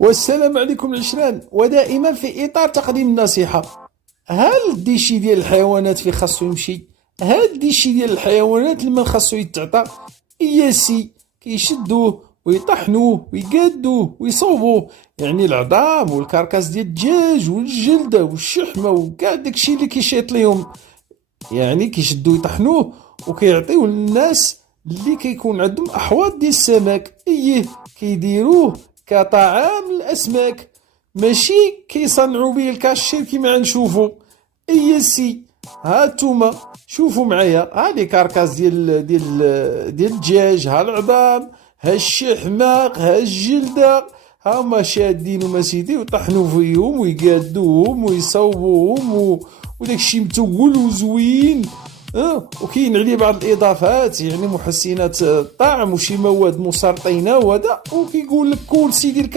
والسلام عليكم العشران. ودائما في إطار تقديم النصيحة، هل الديشي ديال الحيوانات في خاصو يمشي؟ هل الديشي ديال الحيوانات لما خاصو يتعطى؟ إياسي كيشدوه ويطحنوه ويقادوه ويصوبوه، يعني العظام والكركاس ديال الدجاج والجلدة والشحمة وكاع داكشي اللي كيشيط ليهم، يعني كيشدوه يطحنوه وكيعطيوه للناس اللي كيكون عندهم احواض ديال السمك. كيديروه كطعام الاسماك، ماشي كيصنعوا به الكاشير كيما غنشوفوا. سي هانتوما شوفوا معايا، ها لي كاركاس ديال الدجاج، ها العظام، ها الشحمه، ها الجلده، ها هما شادين سيدي وطحنوا فيهم ويقادوهم ويصوبوهم وداك الشيء متول وزوين. وكاين عليه بعض الاضافات، يعني محسنات الطعم وشي مواد مسرطنه وهذا، وكيقول لك كول سيدي